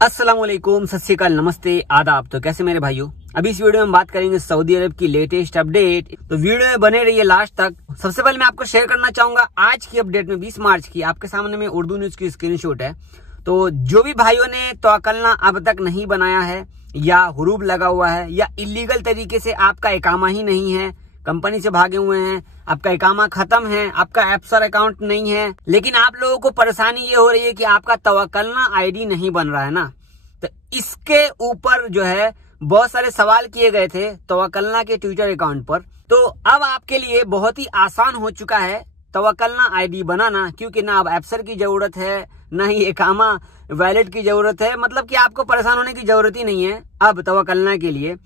अस्सलाम वालेकुम, सत श्री अकाल, नमस्ते, आदाब। तो कैसे मेरे भाइयों, अभी इस वीडियो में हम बात करेंगे सऊदी अरब की लेटेस्ट अपडेट। तो वीडियो में बने रहिए लास्ट तक। सबसे पहले मैं आपको शेयर करना चाहूंगा आज की अपडेट में 20 मार्च की आपके सामने में उर्दू न्यूज की स्क्रीनशॉट है। तो जो भी भाइयों ने तवक्कलना अब तक नहीं बनाया है या हुरूब लगा हुआ है या इलीगल तरीके से आपका इकामा ही नहीं है, कंपनी से भागे हुए हैं, आपका इकामा खत्म है, आपका एप्सर अकाउंट नहीं है, लेकिन आप लोगों को परेशानी ये हो रही है कि आपका तवक्कलना आईडी नहीं बन रहा है ना, तो इसके ऊपर जो है बहुत सारे सवाल किए गए थे तवक्कलना के ट्विटर अकाउंट पर। तो अब आपके लिए बहुत ही आसान हो चुका है तवक्कलना आईडी बनाना, क्योंकि ना अब एप्सर की जरूरत है, ना ही इकामा वैलेट की जरूरत है। मतलब कि आपको परेशान होने की जरूरत ही नहीं है अब तवक्कलना के लिए।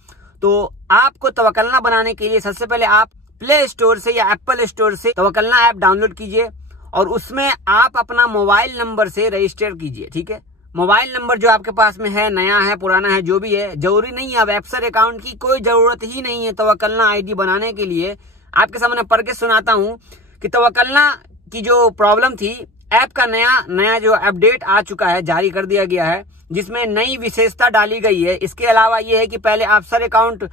तो आपको तवक्कलना बनाने के लिए सबसे पहले आप प्ले स्टोर से या एप्पल स्टोर से तवक्कलना ऐप डाउनलोड कीजिए और उसमें आप अपना मोबाइल नंबर से रजिस्टर कीजिए। ठीक है, मोबाइल नंबर जो आपके पास में है, नया है, पुराना है, जो भी है, जरूरी नहीं है। अब एप्सर अकाउंट की कोई जरूरत ही नहीं है तवक्कलना आईडी बनाने के लिए। आपके सामने पढ़ के सुनाता हूं कि तवक्कलना की जो प्रॉब्लम थी, ऐप का नया जो अपडेट आ चुका है, जारी कर दिया गया है, जिसमें नई विशेषता डाली गई है। इसके अलावा ये है कि पहले एप्सर अकाउंट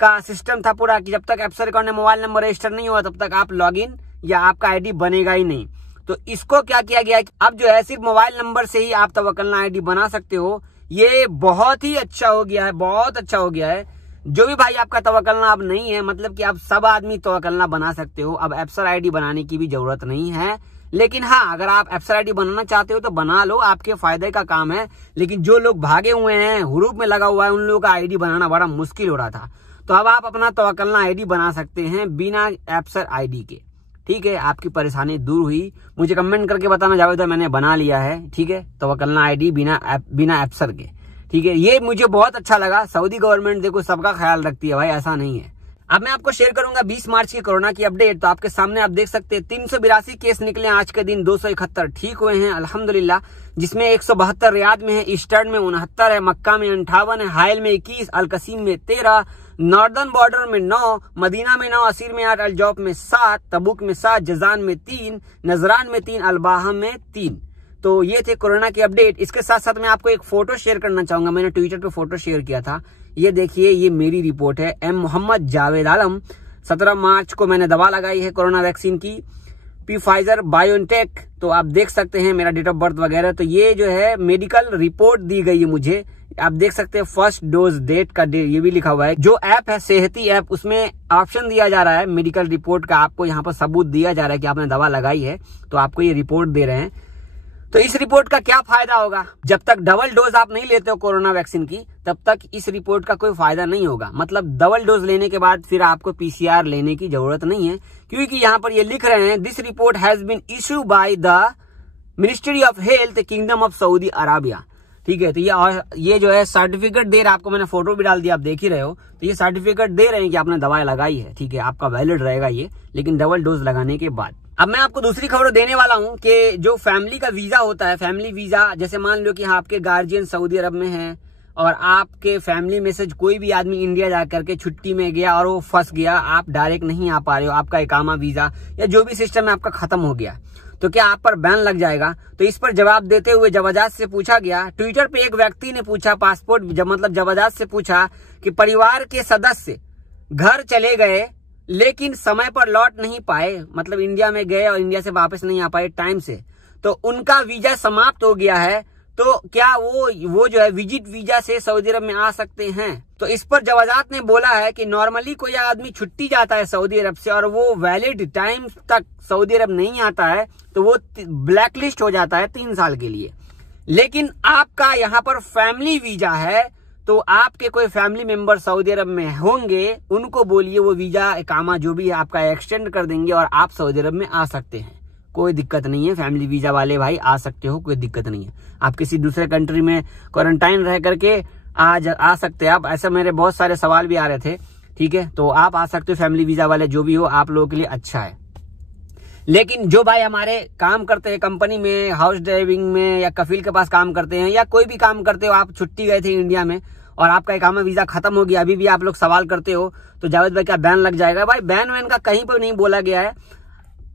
का सिस्टम था पूरा कि जब तक एप्सर अकाउंट में मोबाइल नंबर रजिस्टर नहीं हुआ तब तक आप लॉगिन या आपका आईडी बनेगा ही नहीं। तो इसको क्या किया गया है, अब जो है सिर्फ मोबाइल नंबर से ही आप तवक्कलना आईडी बना सकते हो। ये बहुत ही अच्छा हो गया है, बहुत अच्छा हो गया है। जो भी भाई आपका तवक्कलना अब नहीं है, मतलब कि आप सब आदमी तवक्कलना बना सकते हो। अब एप्सर आईडी बनाने की भी जरूरत नहीं है। लेकिन हाँ, अगर आप एप्सर आईडी बनाना चाहते हो तो बना लो, आपके फायदे का काम है। लेकिन जो लोग भागे हुए हैं, हुरूब में लगा हुआ है, उन लोगों का आईडी बनाना बड़ा मुश्किल हो रहा था। तो अब आप अपना तवक्कलना आईडी बना सकते हैं बिना एप्सर आईडी के। ठीक है, आपकी परेशानी दूर हुई। मुझे कमेंट करके बताना, जावेद भाई मैंने बना लिया है। ठीक है, तवक्कलना आईडी बिना एप्सर के। ठीक है, ये मुझे बहुत अच्छा लगा। सऊदी गवर्नमेंट देखो सबका ख्याल रखती है भाई, ऐसा नहीं है। अब मैं आपको शेयर करूंगा 20 मार्च की कोरोना की अपडेट। तो आपके सामने आप देख सकते हैं 382 केस निकले आज के दिन, 271 ठीक हुए हैं अल्हम्दुलिल्लाह, जिसमें 172 रियाद में है, ईस्टर्न में 69 है, मक्का में 58 है, हायल में 21, अलकसीम में 13, नॉर्दर्न बॉर्डर में 9, मदीना में 9, असीर में 8, अलजौफ में 7, तबुक में 7, जजान में 3, नजरान में 3, अलबाहा में 3। तो ये थे कोरोना की अपडेट। इसके साथ साथ मैं आपको एक फोटो शेयर करना चाहूंगा। मैंने ट्विटर पे फोटो शेयर किया था, ये देखिए, ये मेरी रिपोर्ट है। एम मोहम्मद जावेद आलम, 17 मार्च को मैंने दवा लगाई है कोरोना वैक्सीन की, फाइजर बायोटेक। तो आप देख सकते हैं मेरा डेट ऑफ बर्थ वगैरह। तो ये जो है मेडिकल रिपोर्ट दी गई है मुझे, आप देख सकते हैं फर्स्ट डोज डेट का ये भी लिखा हुआ है। जो ऐप है सेहती ऐप, उसमें ऑप्शन दिया जा रहा है मेडिकल रिपोर्ट का, आपको यहाँ पर सबूत दिया जा रहा है कि आपने दवा लगाई है, तो आपको ये रिपोर्ट दे रहे हैं। तो इस रिपोर्ट का क्या फायदा होगा? जब तक डबल डोज आप नहीं लेते हो कोरोना वैक्सीन की, तब तक इस रिपोर्ट का कोई फायदा नहीं होगा। मतलब डबल डोज लेने के बाद फिर आपको पीसीआर लेने की जरूरत नहीं है, क्योंकि यहाँ पर ये लिख रहे हैं this report has been issue by the ministry of health kingdom of Saudi Arabia. ठीक है, तो ये जो है सर्टिफिकेट दे रहा है आपको, मैंने फोटो भी डाल दिया, आप देख ही रहे हो। तो ये सर्टिफिकेट दे रहे हैं कि आपने दवाई लगाई है। ठीक है, आपका वैलिड रहेगा ये, लेकिन डबल डोज लगाने के बाद। अब मैं आपको दूसरी खबर देने वाला हूं कि जो फैमिली का वीजा होता है, फैमिली वीजा, जैसे मान लो कि आपके गार्जियन सऊदी अरब में हैं और आपके फैमिली में से कोई भी आदमी इंडिया जाकर के छुट्टी में गया और वो फंस गया, आप डायरेक्ट नहीं आ पा रहे हो, आपका इकामा वीजा या जो भी सिस्टम है आपका खत्म हो गया, तो क्या आप पर बैन लग जाएगा? तो इस पर जवाब देते हुए जवाजात से पूछा गया, ट्विटर पे एक व्यक्ति ने पूछा, पासपोर्ट मतलब जवाजात से पूछा कि परिवार के सदस्य घर चले गए लेकिन समय पर लौट नहीं पाए, मतलब इंडिया में गए और इंडिया से वापस नहीं आ पाए टाइम से, तो उनका वीजा समाप्त हो गया है, तो क्या वो जो है विजिट वीजा से सऊदी अरब में आ सकते हैं? तो इस पर जवाजात ने बोला है कि नॉर्मली कोई आदमी छुट्टी जाता है सऊदी अरब से और वो वैलिड टाइम तक सऊदी अरब नहीं आता है, तो वो ब्लैक लिस्ट हो जाता है 3 साल के लिए। लेकिन आपका यहाँ पर फैमिली वीजा है, तो आपके कोई फैमिली मेंबर सऊदी अरब में होंगे, उनको बोलिए वो वीजा इकामा जो भी है आपका एक्सटेंड कर देंगे और आप सऊदी अरब में आ सकते हैं। कोई दिक्कत नहीं है, फैमिली वीजा वाले भाई आ सकते हो, कोई दिक्कत नहीं है। आप किसी दूसरे कंट्री में क्वारंटाइन रह करके आ सकते हैं आप। ऐसा मेरे बहुत सारे सवाल भी आ रहे थे। ठीक है, तो आप आ सकते हो, फैमिली वीजा वाले जो भी हो, आप लोगों के लिए अच्छा है। लेकिन जो भाई हमारे काम करते हैं कंपनी में, हाउस ड्राइविंग में या कफील के पास काम करते हैं या कोई भी काम करते हो, आप छुट्टी गए थे इंडिया में और आपका इकामा वीजा खत्म हो गया, अभी भी आप लोग सवाल करते हो, तो जावेद भाई क्या बैन लग जाएगा? भाई बैन वैन का कहीं पर नहीं बोला गया है।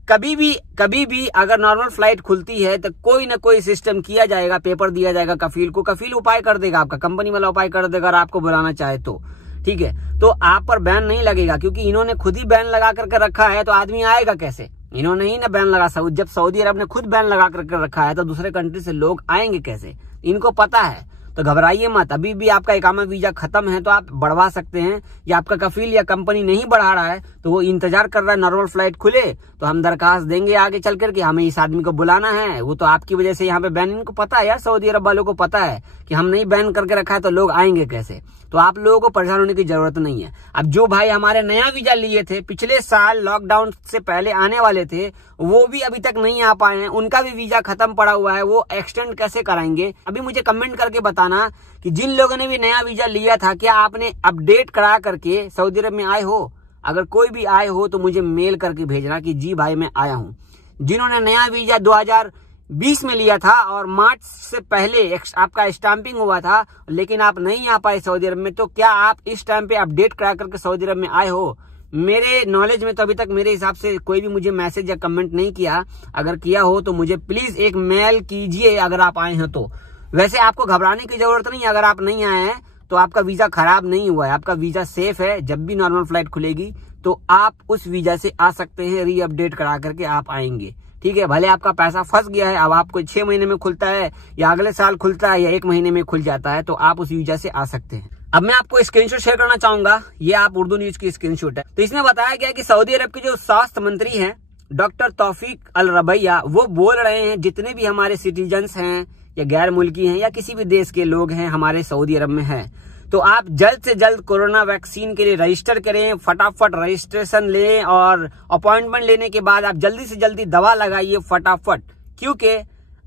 कभी भी अगर नॉर्मल फ्लाइट खुलती है तो कोई ना कोई सिस्टम किया जाएगा, पेपर दिया जाएगा कफील को, कफील उपाय कर देगा, आपका कंपनी वाला उपाय कर देगा, और आपको बुलाना चाहे तो ठीक है। तो आप पर बैन नहीं लगेगा, क्योंकि इन्होंने खुद ही बैन लगा करके रखा है, तो आदमी आएगा कैसे? इन्होंने ही ना बैन लगा, जब सऊदी अरब ने खुद बैन लगा करके रखा है तो दूसरे कंट्री से लोग आएंगे कैसे? इनको पता है। तो घबराइए मत, अभी भी आपका इकामा वीजा खत्म है तो आप बढ़वा सकते हैं, या आपका कफील या कंपनी नहीं बढ़ा रहा है तो वो इंतजार कर रहा है नॉर्मल फ्लाइट खुले तो हम दरखास्त देंगे आगे चल करके, हमें इस आदमी को बुलाना है, वो तो आपकी वजह से यहाँ पे बैन, इनको पता है यार, सऊदी अरब वालों को पता है कि हम नहीं बैन करके रखा है तो लोग आएंगे कैसे। तो आप लोगों को परेशान होने की जरूरत नहीं है। अब जो भाई हमारे नया वीजा लिए थे, पिछले साल लॉकडाउन से पहले आने वाले थे, वो भी अभी तक नहीं आ पाए हैं, उनका भी वीजा खत्म पड़ा हुआ है, वो एक्सटेंड कैसे कराएंगे? अभी मुझे कमेंट करके बताना कि जिन लोगों ने भी नया वीजा लिया था, क्या आपने अपडेट करा करके सऊदी अरब में आए हो? अगर कोई भी आए हो तो मुझे मेल करके भेजना कि जी भाई मैं आया हूँ। जिन्होंने नया वीजा 2020 में लिया था और मार्च से पहले आपका स्टैंपिंग हुआ था, लेकिन आप नहीं आ पाए सऊदी अरब में, तो क्या आप इस टाइम पे अपडेट करा करके सऊदी अरब में आए हो? मेरे नॉलेज में तो अभी तक मेरे हिसाब से कोई भी मुझे मैसेज या कमेंट नहीं किया। अगर किया हो तो मुझे प्लीज एक मेल कीजिए अगर आप आए हैं तो। वैसे आपको घबराने की जरूरत नहीं है, अगर आप नहीं आए हैं तो आपका वीजा खराब नहीं हुआ है, आपका वीजा सेफ है। जब भी नॉर्मल फ्लाइट खुलेगी तो आप उस वीजा से आ सकते हैं, री अपडेट करा करके आप आएंगे, ठीक है। भले आपका पैसा फंस गया है, अब आपको 6 महीने में खुलता है या अगले साल खुलता है या 1 महीने में खुल जाता है, तो आप उस वीजा से आ सकते हैं। अब मैं आपको स्क्रीनशॉट शेयर करना चाहूंगा, ये आप उर्दू न्यूज की स्क्रीनशॉट है। तो इसमें बताया गया कि सऊदी अरब के जो स्वास्थ्य मंत्री हैं डॉक्टर तौफीक अल रबैया, वो बोल रहे हैं जितने भी हमारे सिटीजन्स हैं या गैर मुल्की हैं या किसी भी देश के लोग हैं हमारे सऊदी अरब में हैं, तो आप जल्द से जल्द कोरोना वैक्सीन के लिए रजिस्टर करें, फटाफट रजिस्ट्रेशन लें और अपॉइंटमेंट लेने के बाद आप जल्दी से जल्दी दवा लगाइए फटाफट। क्योंकि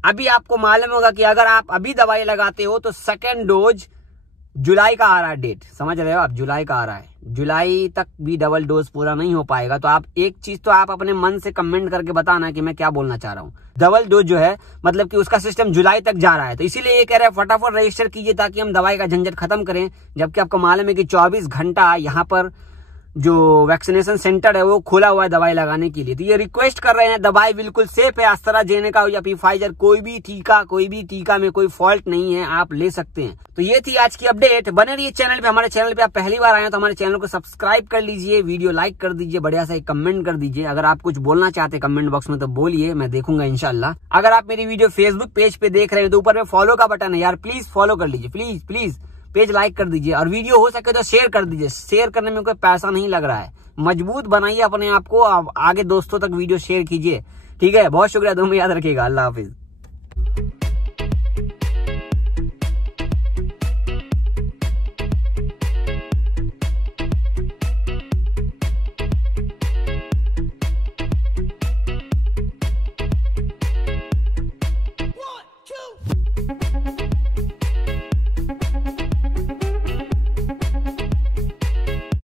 अभी आपको मालूम होगा कि अगर आप अभी दवाई लगाते हो तो सेकेंड डोज जुलाई का आ रहा है डेट, समझ रहे हो आप, जुलाई का आ रहा है, जुलाई तक भी डबल डोज पूरा नहीं हो पाएगा। तो आप एक चीज तो आप अपने मन से कमेंट करके बताना कि मैं क्या बोलना चाह रहा हूँ। डबल डोज जो है मतलब कि उसका सिस्टम जुलाई तक जा रहा है, तो इसीलिए ये कह रहे हैं फटाफट रजिस्टर कीजिए ताकि हम दवाई का झंझट खत्म करें। जबकि आपको मालूम है कि 24 घंटा यहाँ पर जो वैक्सीनेशन सेंटर है वो खुला हुआ है दवाई लगाने के लिए। तो ये रिक्वेस्ट कर रहे हैं, दवाई बिल्कुल सेफ है, एस्ट्राजेनेका या फिर फाइजर, कोई भी टीका में कोई फॉल्ट नहीं है, आप ले सकते हैं। तो ये थी आज की अपडेट। बने रहिए चैनल पे, हमारे चैनल पे आप पहली बार आए हैं तो हमारे चैनल को सब्सक्राइब कर लीजिए, वीडियो लाइक कर दीजिए, बढ़िया सा एक कमेंट कर दीजिए। अगर आप कुछ बोलना चाहते हैं कमेंट बॉक्स में तो बोलिए, मैं देखूंगा इंशाल्लाह। अगर आप मेरी वीडियो फेसबुक पेज पे देख रहे हैं तो ऊपर में फॉलो का बटन है यार, प्लीज फॉलो कर लीजिए, प्लीज पेज लाइक कर दीजिए और वीडियो हो सके तो शेयर कर दीजिए। शेयर करने में कोई पैसा नहीं लग रहा है, मजबूत बनाइए अपने आप को, आगे दोस्तों तक वीडियो शेयर कीजिए, ठीक है। बहुत शुक्रिया, तुम याद रखिएगा। अल्लाह हाफिज।